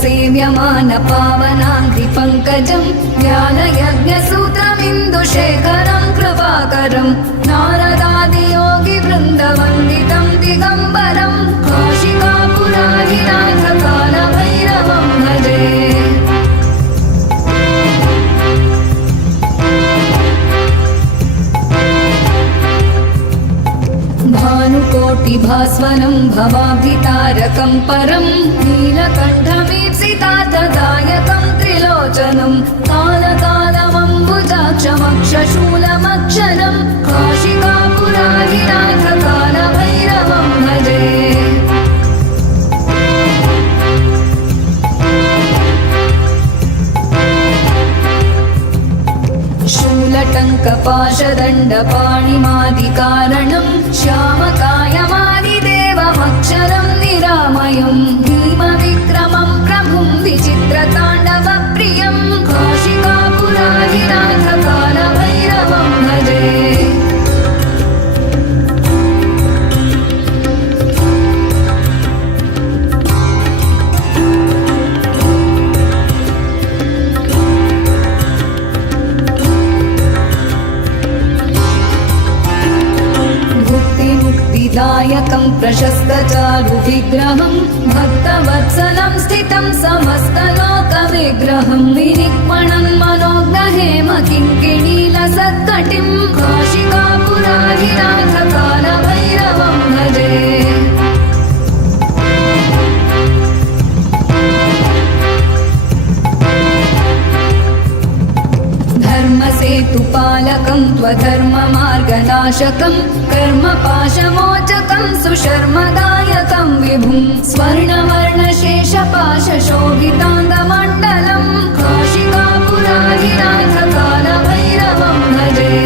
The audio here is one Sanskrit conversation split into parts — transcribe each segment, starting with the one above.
सेव्यमान पावनाङ्घ्रिपङ्कजं ज्ञानयज्ञसूत्रमिन्दुशेखरं कृपाकरं नारदादियोगिवृन्दवन्दितं दिगम्बरं काशिकापुराधिनाथकालभैरवं भजे। भानुकोटिभास्वरं भवाब्धितारकं परं नीलकण्ठमीप्सितार्थदायकं त्रिलोचनं कालकालमम्बुजाक्षमक्षशूलमक्षरं काशिकापुराधिनाथकालभैरवं भजे। शूलटङ्कपाशदण्डपाणिमादिकारणं श्यामकायमादिदेवमक्षरं निरामयं भीमविक्रमं प्रभुं विचित्रताण्डवप्रियं काशिकापुराधिनाथकालभैरवं भजे। दायकं प्रशस्तचारुविग्रहं भक्तवत्सलं स्थितं समस्तलोकविग्रहं विनिक्मणं मनोज्ञहेम किङ्किणीलसत्कटिं काशिकापुराधिनाथकालभैरवं भजे। धर्मसेतुपालकं त्वधर्ममार्गनाशकं कर्मपाशमोचकं सुशर्मदायकं विभुं स्वर्णवर्णशेषपाशशोभिताङ्गमण्डलं काशिकापुराधिनाथकालभैरवं भजे।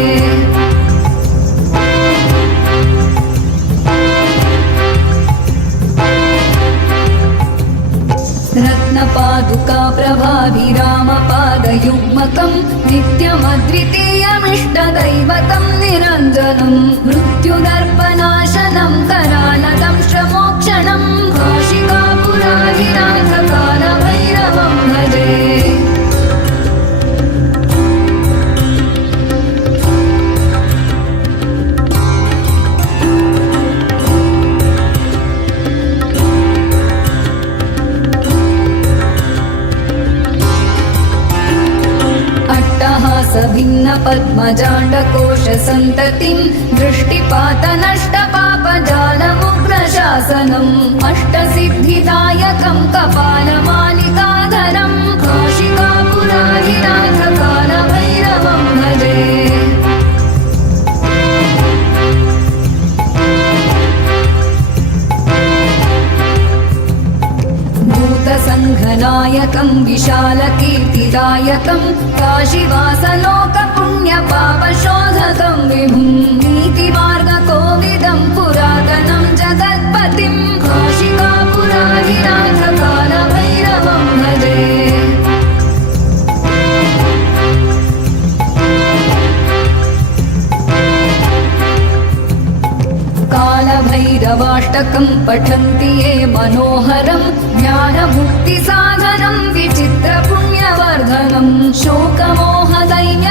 रत्नपादुका प्रभाभिरामपादयुग्मकं नित्यमद्वितीयमिष्टदैवतं निरञ्जनं मृत्युदर्पनाशनं करालदंष्ट्रमोक्षणं काशिकापुराधिनाथकालभैरवं भजे। भिन्न पद्मजाण्डकोशसन्ततिं दृष्टिपातनष्टपापजालमुग्रशासनम् अष्टसिद्धिदायकं कपालमालिकाधरं काशिकापुराधिनाथकालभैरवं भजे। भूतसङ्घनायकं विशालकीर्तिदायकं काशीवासलोकपुण्यपापशोधकं विभुं नीतिमार्गकोविदं पुरातनं जगत्पतिं काशिकापुराधिनाथकालभैरवं भजे। कालभैरवाष्टकं पठन्ति ये मनोहरं ज्ञानमुक्तिसाधनं विचित्रपुण्यवर्धनं शोकमोहदैन्य